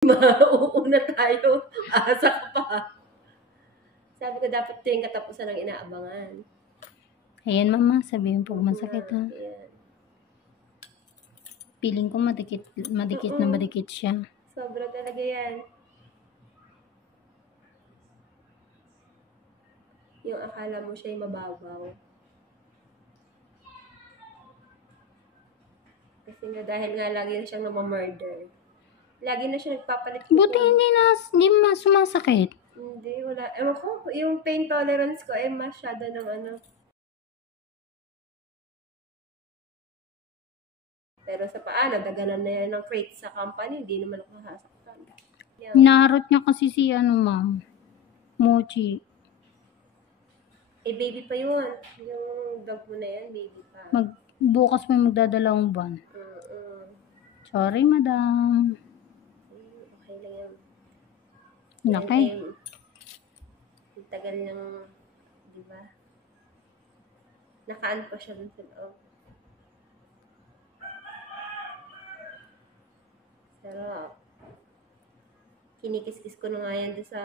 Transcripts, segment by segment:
Mauuna tayo. Asa ka pa. Sabi ko, dapat ito yung katapusan ng inaabangan. Ayan, mama. Sabihin po masakit, ha? Ayan. Feeling ko madikit na madikit siya. Sobra talaga yan. Yung akala mo siya'y mababaw. Kasi nga dahil nga lagi na siyang namamurder. Lagi na siya nagpapalit. Buti hindi sumasakit. Hindi, wala. Ewan ko, yung pain tolerance ko ay masyado ng ano. Pero sa paano, dagalan na yan ng crate sa company, hindi naman ako nasasaktan. Yeah. Hinarot niya kasi si ma'am. Mochi. Eh, baby pa yun. Yung dog mo na yan, baby pa. Bukas may magdadalawang buwan. Sorry, madam. Okay lang yan. Nakay. Ang tagal ng, di ba? Nakaan pa siya dun sa loob. Sarap. Kinikis-kis ko na nga yan doon sa,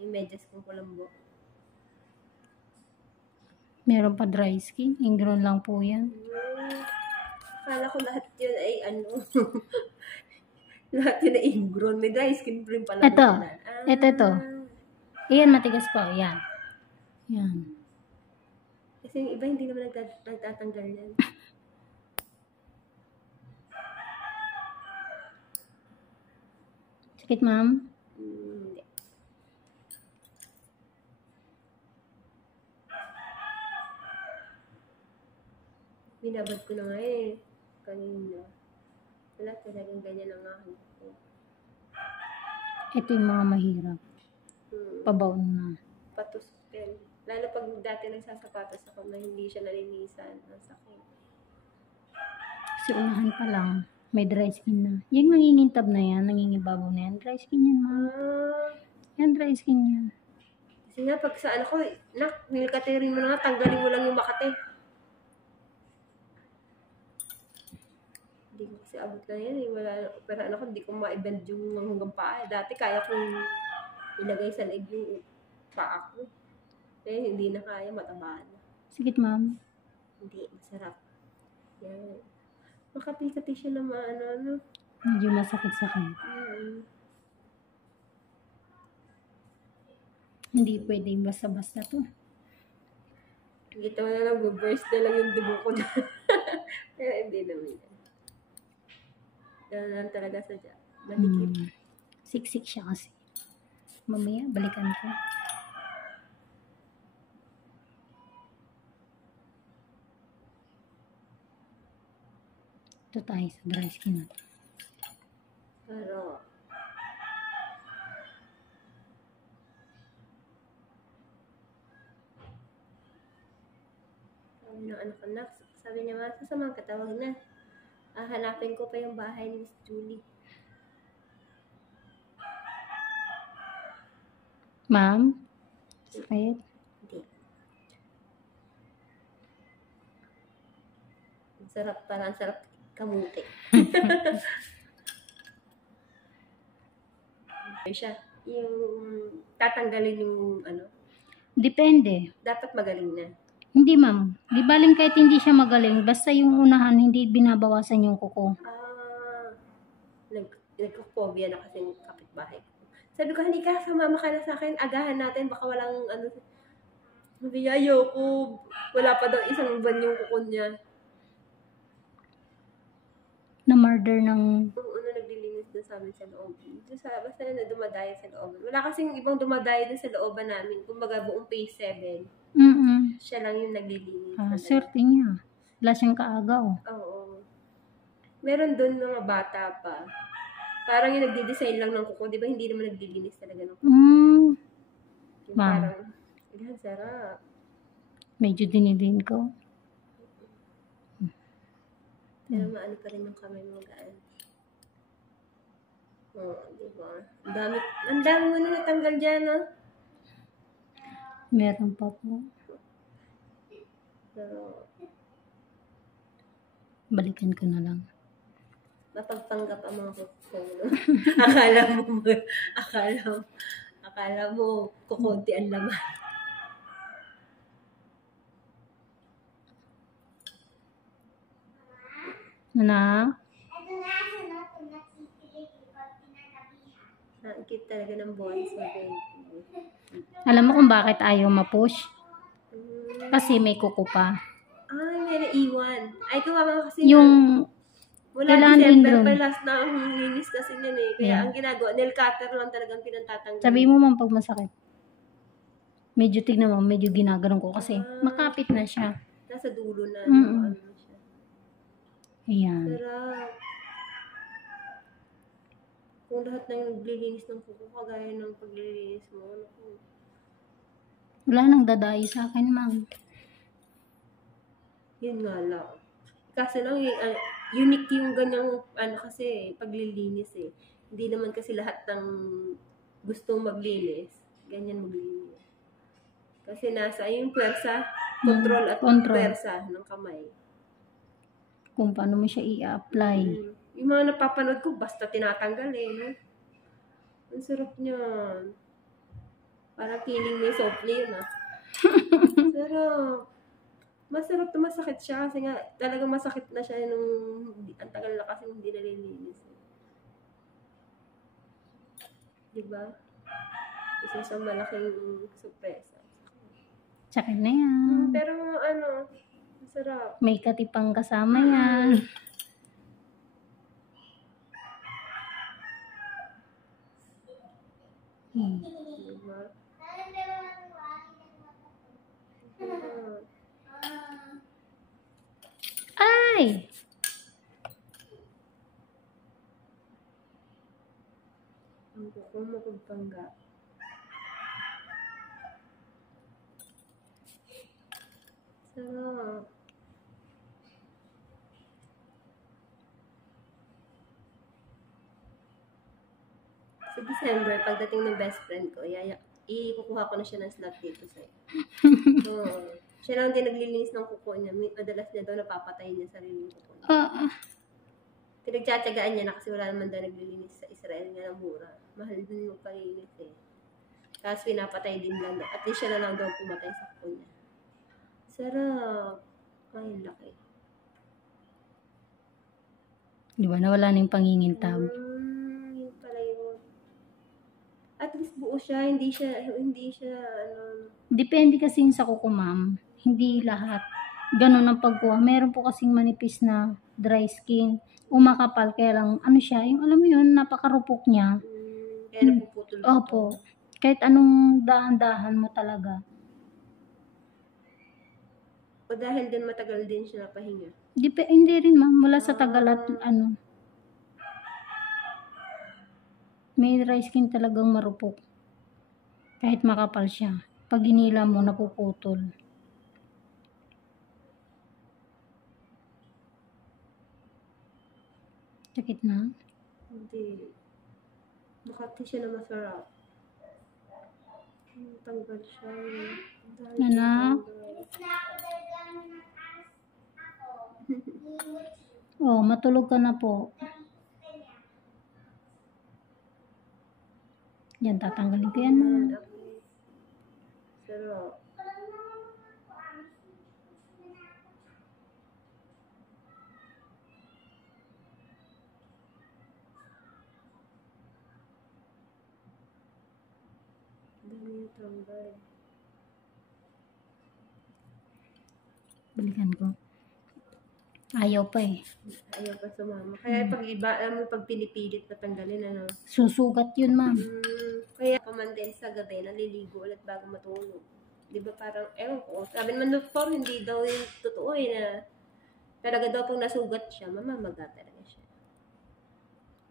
yung medyas kong kulambo. Meron pa dry skin. Ingrown lang po yan. Akala ko lahat yun ay lahat yun ay ingrown. May dry skin rin pala. Ito. Ayan, matigas pa. Yan. Kasi yung iba hindi naman nagtatanggal yan. Sakit, ma'am? Hindi. Binabad ko na nga kanina. Wala talagang ganyan ang akin ko. Ito yung mga mahirap. Pabaon na. Patuskin. Lalo pag dati nagsasapatos ako na hindi siya nalinisan. Ang sakit. Kasi unahan pa lang. May dry skin na. Yung nangingintab na yan, nangingibabaw na yan. Dry skin yan, ma'am. Yan, dry skin yan. Kasi nga, pag sa ko, nilkatirin mo na nga, tanggalin mo lang yung makate. Hindi ko kasi abot na yan eh. Wala, pero hindi ko ma-bend yung hanggang paa. Dati kaya kong ilagay sa leg yung paa ko. Eh, hindi na kaya, mataba na. Sigit, ma'am. Hindi, masarap. Yan. Makati-kati siya na maano. Medyo masakit-sakit. Hindi pwedeng basta-basta to. Kita mo na lang, burst na lang yung dugo ko na. Pero hindi naman yan. Gano'n lang talaga sa dyan. Malikit. Siksik siya kasi. Mamaya, balikan ko. Ito tayo sa dry skin natin. Pero, sabi ng anak anak, sabi niya nga, sasamang katawag na. Hanapin ko pa yung bahay ni Miss Julie. Ma'am? Sakit? Hindi. Sarap, parang sarap kamuti. Siya, yung tatanggalin yung Depende. dapat magaling na. Hindi, ma'am. Di baling kahit hindi siya magaling, basta yung unahan, hindi binabawasan yung kuko. Nagkakobia na kasi yung kapitbahay ko. Sabi ko, hindi ka, sumama ka na sa akin, agahan natin, baka walang sabi niya, ayoko, wala pa daw isang buwan yung kuko niya. Na-murder ng... Naglilinis doon sa amin sa loob. Basta na dumadayo sa loob. Wala kasing ibang dumadayo doon sa looban namin. Kumbaga buong phase 7. Siya lang yung naglilinis. Swerte niya. Wala siyang kaagaw. Oo. Meron doon mga bata pa. Parang yung nagdi-design lang ng kuko. Di ba hindi naman naglilinis talaga ng kuko? Parang, sarap. Medyo dinidin ko. Pero maano pa rin yung kamay mo gaan. Diba? Ang dami mo na natanggal dyan, no? Meron pa po. Pero, balikan ko na lang. Napagpanggap ang mga kuko. No? Akala mo, kukunti ang laman. Na? Nakikita talaga ng boys sa baby. Alam mo kung bakit ayaw ma-push? Kasi may kuko pa. Ay, may naiwan. Ay, gawa nga kasi Yung mula kailangan December ingrown. pa last na ang linis kasi niyan eh. Kaya Yeah. ang ginagawa, nail cutter lang talagang pinantatanggal. Sabi mo man pag masakit. Medyo tignan mo, medyo ginaganon ko kasi makapit na siya. Nasa dulo na. Mm-mm. Ano na siya. Ayan. Sarap. Kung lahat na yung naglilinis ng kuko, kagaya ng paglilinis mo, ano ko. Wala nang dadayo sa akin, ma'am. Yun nga lang. Kasi lang, unique yung ganyang, kasi, paglilinis eh. Hindi naman kasi lahat ng gustong maglinis, ganyan maglinis. Kasi nasa yung pwersa, control at Control. pwersa ng kamay. Kung paano mo siya i-apply. Yung mga napapanood ko, basta tinatanggal eh, no? Ang sarap niyan. Parang killing me softly yun ah. Sarap. Masarap na masakit siya kasi nga talagang masakit na siya nung ang tagal na kasi hindi nalilinis. Diba? Isa sa malaking sorpresa. Sakit na yan. Pero masarap. May katipang kasama yan. Diba? Ay! Ang kukong mapagpangga. Sarap. Sa December, pagdating ng best friend ko, ikukuha ko na siya ng slot dito sa'yo. Siya lang din naglilinis ng kuko niya. Madalas niya daw napapatay niya sarili ng kuko niya. Pinagtsatsagaan niya na kasi wala naman daw naglilinis sa Israel nga ng mura. Mahal din yung palinis eh. Tapos pinapatay din lang daw. At least siya na lang daw pumatay sa kuko niya. Sarap. Ay, laki. Di ba nawala na yung pangingintab? Yun pala yun. At least buo siya. Hindi siya, Depende kasi yun sa kuko, ma'am. Hindi lahat. Ganun ang pagkuha. Meron po kasing manipis na dry skin. Umakapal. Kaya lang, siya, yung alam mo yun, napakarupok niya. Kaya napuputol. Opo. Kahit anong dahan-dahan mo talaga. O dahil din matagal din siya napahinga. Hindi rin, ma'am. Mula sa tagal at may dry skin talagang marupok. Kahit makapal siya. Pag hinila mo, napuputol. Sakit na? Hindi. Makati siya na masarap. Tanggal siya. Anak? Oh, matulog ka na po. Yan, tatanggalin ko yan, ma'am. Sarap. Dami yung tanggal. Balikan ko. Ayaw pa eh. Ayaw pa sumama. Kaya pag iba, pag pinipilit na tanggalin, Susugat yun, ma'am. Kaya paman din sa gabi, naliligo ulit bago matulog. Di ba parang, ewan ko, sabi naman ng form, hindi daw yung totoo na talaga daw pag nasugat siya, mamamaga talaga siya.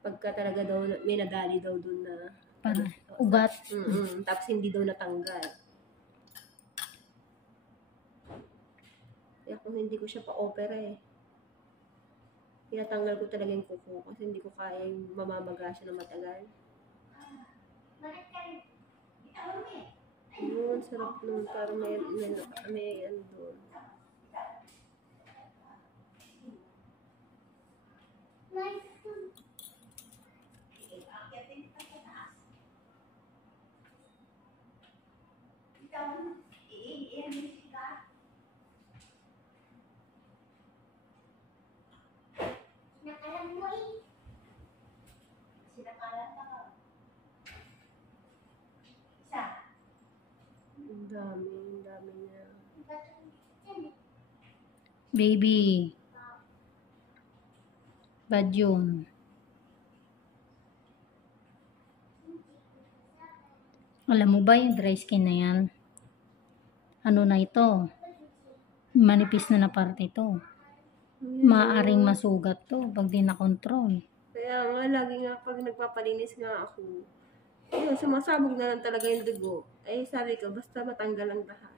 Pagka talaga daw, may nadali daw dun na Para ugat. Tapos hindi daw natanggal. Kaya kung hindi ko siya pa-opera tinatanggal ko talaga yung kuko kasi hindi ko kaya yung mamamaga siya na matagal. Yun, sarap nun. Parang may ano doon. Ang dami niya. Baby. Bad yun. Alam mo ba yung dry skin na yan? Ano na ito? Manipis na parte ito. Maaring masugat to pag di na-control. Kaya nga, lagi nga pag nagpapalinis nga ako, yun, sumasabog na lang talaga yung dugo. Eh, sabi ko, basta matanggal ang lahat.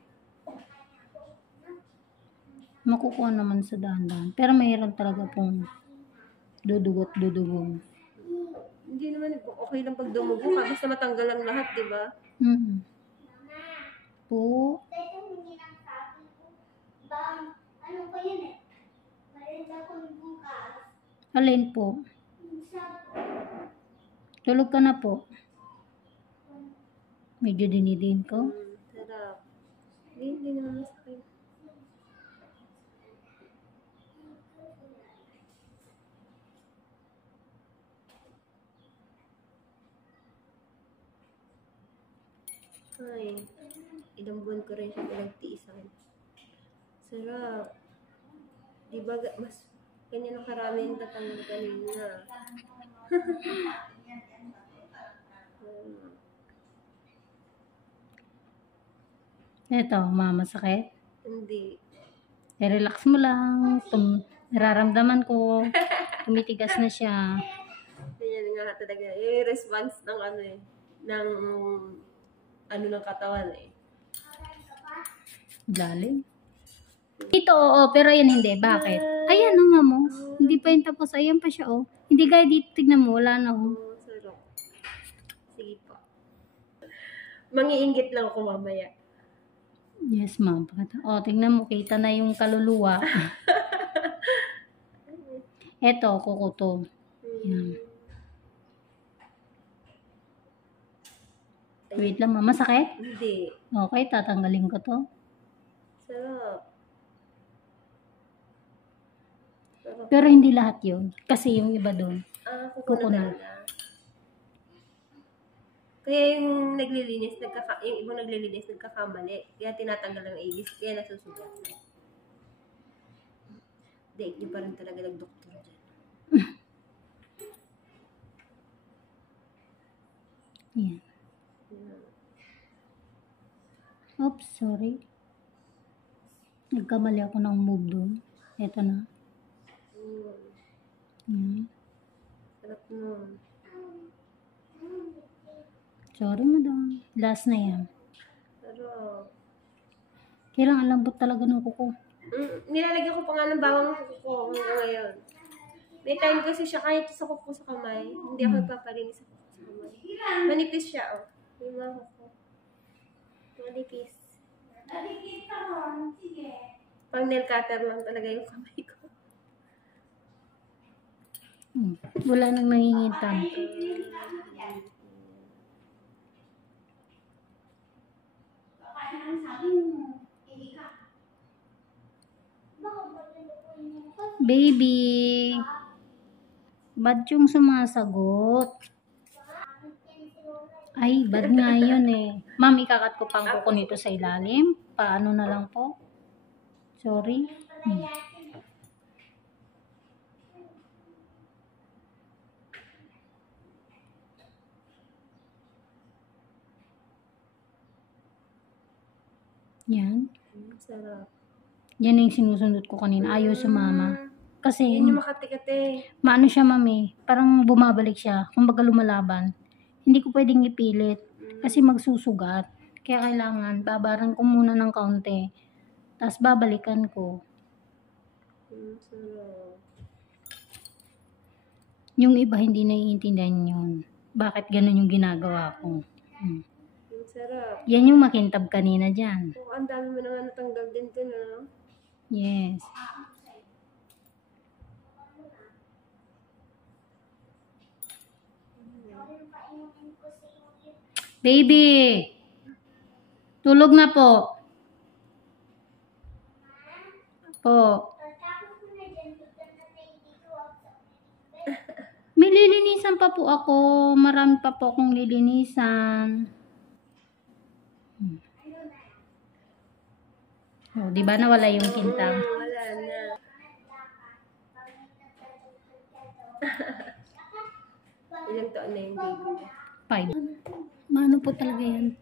Makukuha naman sa dahan-dahan. Pero mayroon talaga pong dudugot-dudugong. Hindi naman, okay lang pag dumugo ka, basta matanggal ang lahat, di ba? Po. Alin po? Tulog ka na po. Medyo dinidin ko. Sarap. Hindi naman masakit. Ay, ilang buwan ko rin siya pinagtiisan. Sarap. Di ba, mas ganyan na karami yung tatanggal kanina. Eto, masakit. Hindi. Relax mo lang. Nararamdaman ko. Tumitigas na siya. Ganyan nga talaga. Eh, response ng ano eh. Ng ano ng katawan eh. Galing. Ito, oo, pero yan hindi. Bakit? Ayan, oh, mamo. Hindi pa yun tapos. Ayan pa siya, oh. Hindi gaya dito. Tignan mo, wala na, oh. Oh, sarap. Sige po. Mangiinggit lang ako mamaya. Yes, ma'am. Oh, tignan mo. Kita na yung kaluluwa. Eto, kuko to. Yan. Wait lang, mama. Masakit? Hindi. Okay, tatanggalin ko to. Sarap. Sarap. Pero hindi lahat yun. Kasi yung iba doon. Kuko na talaga. Kaya yung naglilinis, yung ibang naglilinis, nagkakamali. Kaya tinatanggal ang ibis, kaya nasusugat. Date niyo pa rin talaga nag-doktor dyan. Yan. Oops, sorry. Nagkamali ako ng move doon. Eto na. Yan. Sarap nun. Sorry, madam. Last na yan. Sarap. Kailangan lambot talaga ng kuko. Nilalagyan ko pa nga ng bawang kuko hanggang ngayon. May time kasi siya kahit sa kuko sa kamay. Hindi ako nagpapalinis sa kuko sa kamay. Manipis siya, oh. Yung mga kuko. Manipis. Pang nail cutter lang talaga yung kamay ko. Wala nang nangingitam. Baby, ba't yung sumasagot? Ay, bad nga yun eh. Ma'am, ikakat ko pang kuko nito sa ilalim. Paano na lang po? Sorry. Yan. Sarap. Yan yung sinusunod ko kanina. Ayaw sumama. Kasi, Yun yung makati-kati. maano siya, mami. Parang bumabalik siya. Kumbaga lumalaban. Hindi ko pwedeng ipilit. Kasi magsusugat. Kaya kailangan, babaran ko muna ng kaunti. Tapos babalikan ko. Sarap. Yung iba hindi naiintindihan yun. Bakit ganun yung ginagawa ko. Sarap. Yan yung makintab kanina dyan. Oh, ang dami mo na nga natanggal din dun, ano? Yes. Baby! Tulog na po. Po. May lilinisan pa po ako. Marami pa po akong lilinisan. Oh, di ba nawala yung kintang? Wala na. Ilang taon na yung baby mo? 5. Mano po talaga yan?